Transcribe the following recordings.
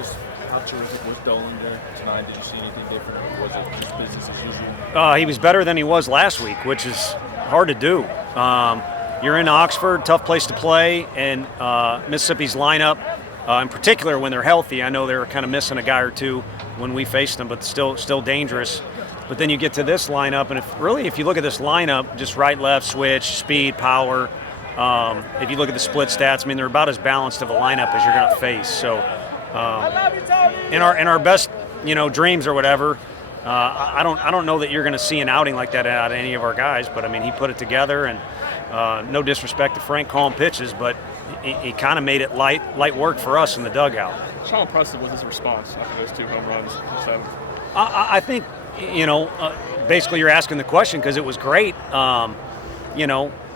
Just how terrific was Dolan there tonight? Did you see anything different? Or was it just business as usual? He was better than he was last week, which is hard to do. You're in Oxford, tough place to play, and Mississippi's lineup, in particular when they're healthy, I know they were kind of missing a guy or two when we faced them, but still dangerous. But then you get to this lineup, and if you look at this lineup, just right, left, switch, speed, power, if you look at the split stats, I mean, they're about as balanced of a lineup as you're going to face. So in our best, dreams or whatever, I don't know that you're going to see an outing like that out of any of our guys. But I mean, he put it together, and no disrespect to Frank calling pitches, but he kind of made it light work for us in the dugout. How impressive was his response after those 2 home runs? So I think basically you're asking the question because it was great.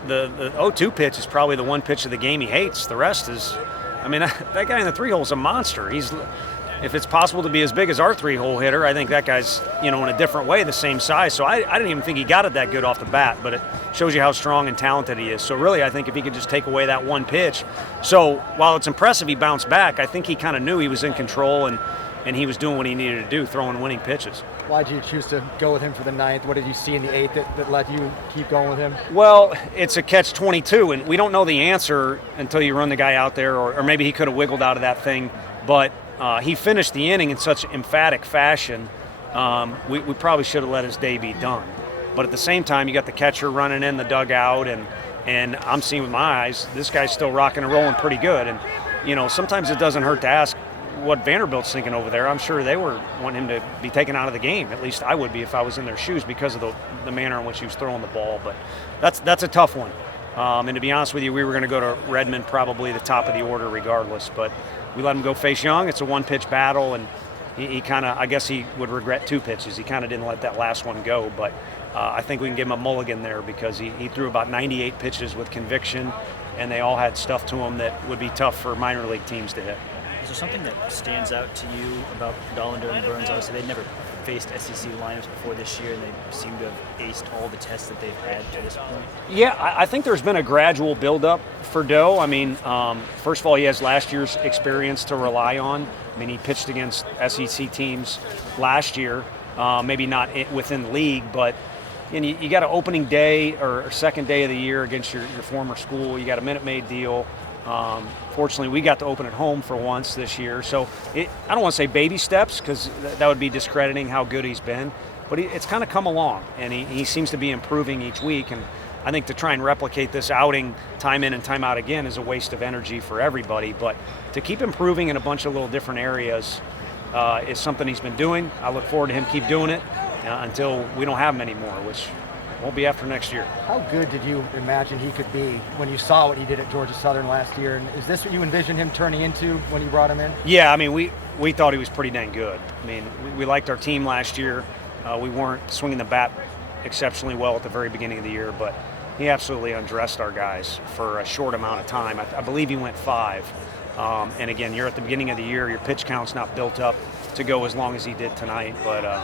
The 0-2 pitch is probably the one pitch of the game he hates. The rest is, I mean, that guy in the 3-hole is a monster. If it's possible to be as big as our 3-hole hitter, I think that guy's, in a different way, the same size. So I didn't even think he got it that good off the bat, but it shows you how strong and talented he is. So really, I think if he could just take away that one pitch. So while it's impressive he bounced back, I think he kind of knew he was in control and he was doing what he needed to do, throwing winning pitches. Why did you choose to go with him for the 9th? What did you see in the 8th that let you keep going with him? Well, it's a catch-22, and we don't know the answer until you run the guy out there, or maybe he could have wiggled out of that thing. But he finished the inning in such emphatic fashion, we probably should have let his day be done. But at the same time, you got the catcher running in the dugout, and I'm seeing with my eyes, this guy's still rocking and rolling pretty good. And, sometimes it doesn't hurt to ask what Vanderbilt's thinking over there. I'm sure they were wanting him to be taken out of the game. At least I would be if I was in their shoes because of the manner in which he was throwing the ball. But that's a tough one. And to be honest with you, we were going to go to Redmond probably the top of the order regardless. But we let him go face Young. It's a one-pitch battle, and he kind of, I guess he would regret 2 pitches. He kind of didn't let that last one go. But I think we can give him a mulligan there because he threw about 98 pitches with conviction, and they all had stuff to them that would be tough for minor league teams to hit. Is there something that stands out to you about Dollander and Burns? Obviously, they'd never faced SEC lineups before this year, and they seem to have aced all the tests that they've had to this point. Yeah, I think there's been a gradual buildup for Doe. I mean, first of all, he has last year's experience to rely on. I mean, he pitched against SEC teams last year, maybe not within the league, but you got an opening day or second day of the year against your former school. You got a Minute Maid deal. Fortunately, we got to open at home for once this year. So I don't want to say baby steps because that would be discrediting how good he's been. But it's kind of come along, and he seems to be improving each week. And I think to try and replicate this outing time in and time out again is a waste of energy for everybody. But to keep improving in a bunch of little different areas is something he's been doing. I look forward to him keep doing it until we don't have him anymore, which won't be after next year. How good did you imagine he could be when you saw what he did at Georgia Southern last year? And is this what you envisioned him turning into when you brought him in? Yeah, I mean, we thought he was pretty dang good. I mean, we liked our team last year. We weren't swinging the bat exceptionally well at the very beginning of the year, but he absolutely undressed our guys for a short amount of time. I believe he went 5. And again, you're at the beginning of the year. Your pitch count's not built up to go as long as he did tonight, but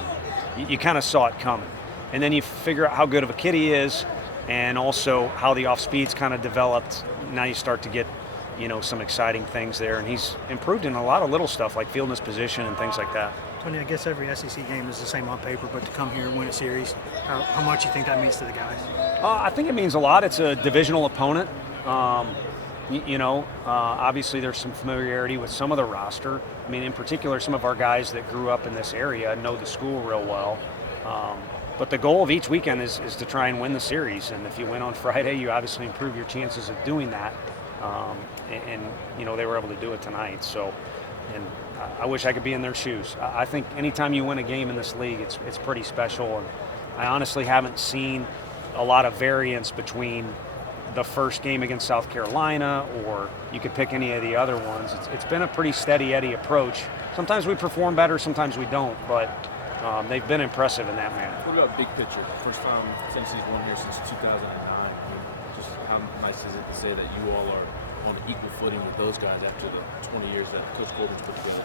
you kind of saw it coming. And then you figure out how good of a kid he is and also how the off-speed's kind of developed. Now you start to get, some exciting things there. And he's improved in a lot of little stuff like fielding his position and things like that. Tony, I guess every SEC game is the same on paper, but to come here and win a series, how much you think that means to the guys? I think it means a lot. It's a divisional opponent. Obviously there's some familiarity with some of the roster. I mean, in particular, some of our guys that grew up in this area know the school real well. But the goal of each weekend is to try and win the series. And if you win on Friday, you obviously improve your chances of doing that. They were able to do it tonight. So, and I wish I could be in their shoes. I think anytime you win a game in this league, it's pretty special. And I honestly haven't seen a lot of variance between the first game against South Carolina, or you could pick any of the other ones. It's been a pretty steady Eddie approach. Sometimes we perform better, sometimes we don't, but they've been impressive in that manner. What about big picture? First time Tennessee's won here since 2009. Just how nice is it to say that you all are on equal footing with those guys after the 20 years that Coach Corbin's put together?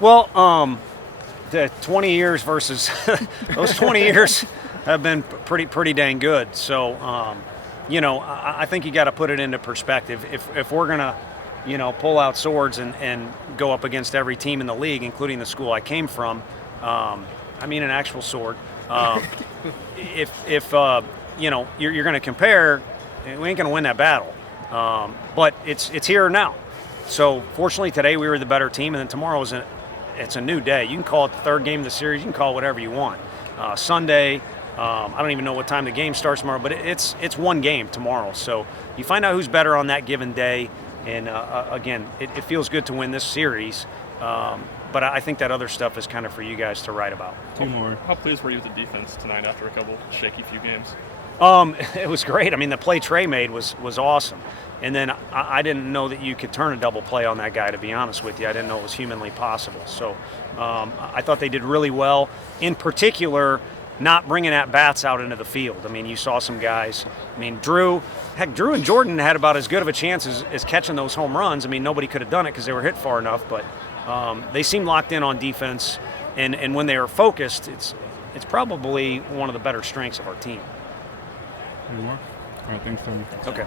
Well, the 20 years versus those 20 years have been pretty dang good. So, I think you got to put it into perspective. If we're gonna pull out swords and go up against every team in the league, including the school I came from. I mean, an actual sword. If you're going to compare, we ain't going to win that battle. But it's here now. So fortunately today we were the better team, and then tomorrow it's a new day. You can call it the third game of the series. You can call it whatever you want. Sunday. I don't even know what time the game starts tomorrow, but it's one game tomorrow. So you find out who's better on that given day. And again, it feels good to win this series. But I think that other stuff is kind of for you guys to write about. Two more. How pleased were you with the defense tonight after a couple shaky few games? It was great. I mean, the play Trey made was awesome. And then I didn't know that you could turn a double play on that guy, to be honest with you. I didn't know it was humanly possible. So I thought they did really well. In particular, not bringing at-bats out into the field. I mean, you saw some guys. I mean, Drew and Jordan had about as good of a chance as catching those home runs. I mean, nobody could have done it because they were hit far enough, but they seemed locked in on defense. And when they are focused, it's probably one of the better strengths of our team. Any more? All right, thanks, Tony. Okay.